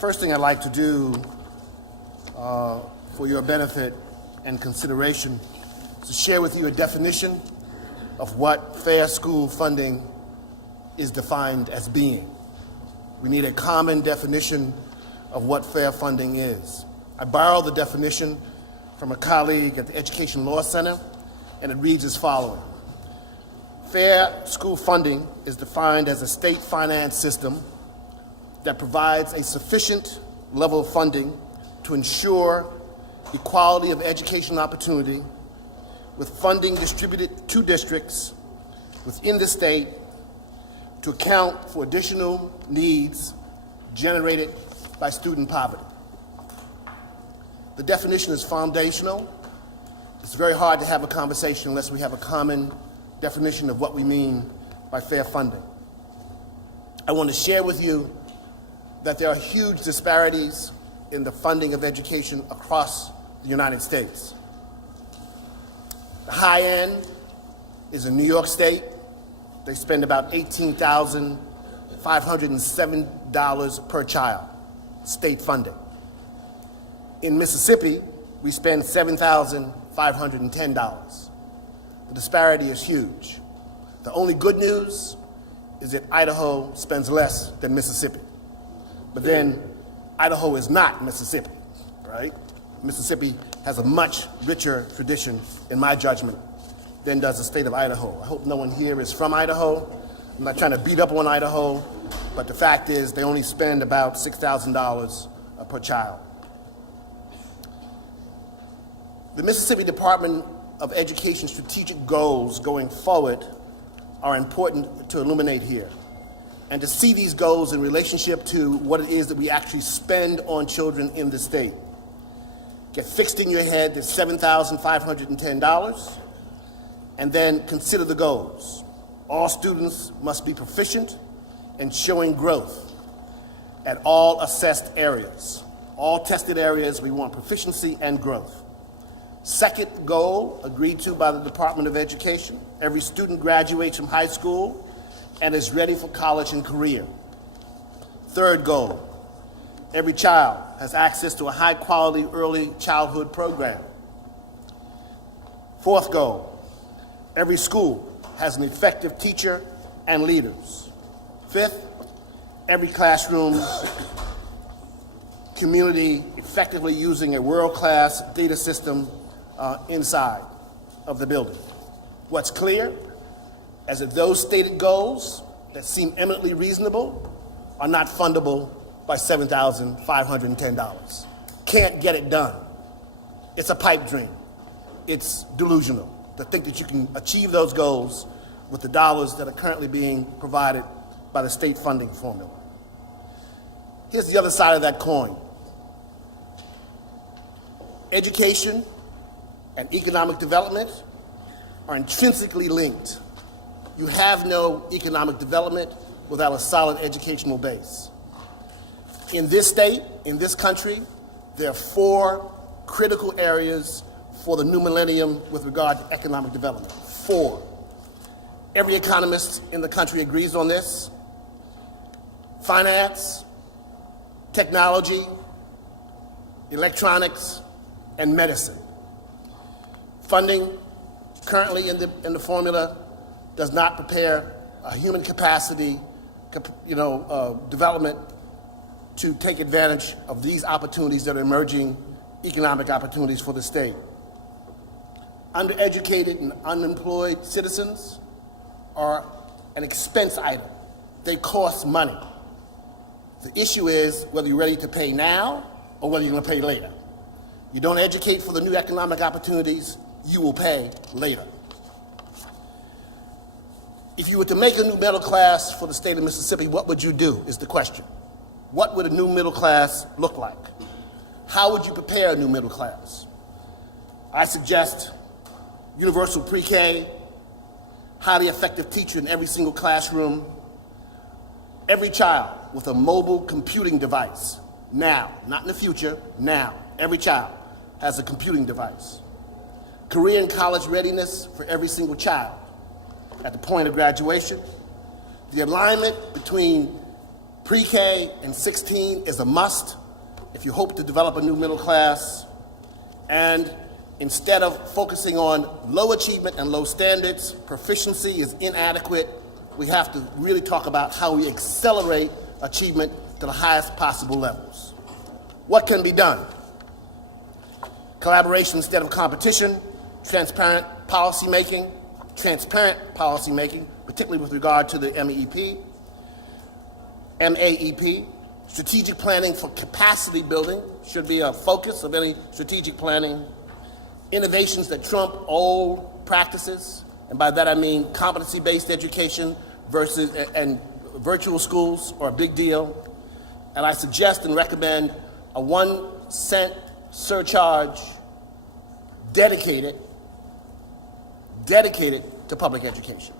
First thing I'd like to do for your benefit and consideration is to share with you a definition of what fair school funding is defined as being. We need a common definition of what fair funding is. I borrowed the definition from a colleague at the Education Law Center, and it reads as following. Fair school funding is defined as a state finance system that provides a sufficient level of funding to ensure equality of educational opportunity, with funding distributed to districts within the state to account for additional needs generated by student poverty. The definition is foundational. It's very hard to have a conversation unless we have a common definition of what we mean by fair funding. I want to share with you that there are huge disparities in the funding of education across the United States. The high end is in New York State. They spend about $18,507 per child, state funding. In Mississippi, we spend $7,510. The disparity is huge. The only good news is that Idaho spends less than Mississippi. But then Idaho is not Mississippi, right? Mississippi has a much richer tradition, in my judgment, than does the state of Idaho. I hope no one here is from Idaho. I'm not trying to beat up on Idaho, but the fact is they only spend about $6,000 per child. The Mississippi Department of Education strategic goals going forward are important to illuminate here, and to see these goals in relationship to what it is that we actually spend on children in the state. Get fixed in your head that $7,510, and then consider the goals. All students must be proficient and showing growth at all assessed areas. All tested areas, we want proficiency and growth. Second goal, agreed to by the Department of Education, every student graduates from high school and is ready for college and career. Third goal, every child has access to a high-quality early childhood program. Fourth goal, every school has an effective teacher and leaders. Fifth, every classroom community effectively using a world-class data system inside of the building. What's clear is that those stated goals that seem eminently reasonable are not fundable by $7,510. Can't get it done. It's a pipe dream. It's delusional to think that you can achieve those goals with the dollars that are currently being provided by the state funding formula. Here's the other side of that coin. Education and economic development are intrinsically linked. You have no economic development without a solid educational base. In this state, in this country, there are 4 critical areas for the new millennium with regard to economic development. 4. Every economist in the country agrees on this. Finance, technology, electronics, and medicine. Funding currently in the formula does not prepare a human capacity, development to take advantage of these opportunities that are emerging economic opportunities for the state. Undereducated and unemployed citizens are an expense item. They cost money. The issue is whether you're ready to pay now or whether you're going to pay later. You don't educate for the new economic opportunities, you will pay later. If you were to make a new middle class for the state of Mississippi, what would you do is the question. What would a new middle class look like? How would you prepare a new middle class? I suggest universal pre-K, highly effective teacher in every single classroom, every child with a mobile computing device, now, not in the future, now, every child has a computing device. Career and college readiness for every single child at the point of graduation. The alignment between Pre-K in 16 is a must if you hope to develop a new middle class. And instead of focusing on low achievement and low standards, proficiency is inadequate. We have to really talk about how we accelerate achievement to the highest possible levels. What can be done? Collaboration instead of competition, transparent policy making, particularly with regard to the MAEP, strategic planning for capacity building should be a focus of any strategic planning, innovations that trump old practices, and by that I mean competency-based education versus and virtual schools are a big deal. And I suggest and recommend a 1-cent surcharge dedicated to public education.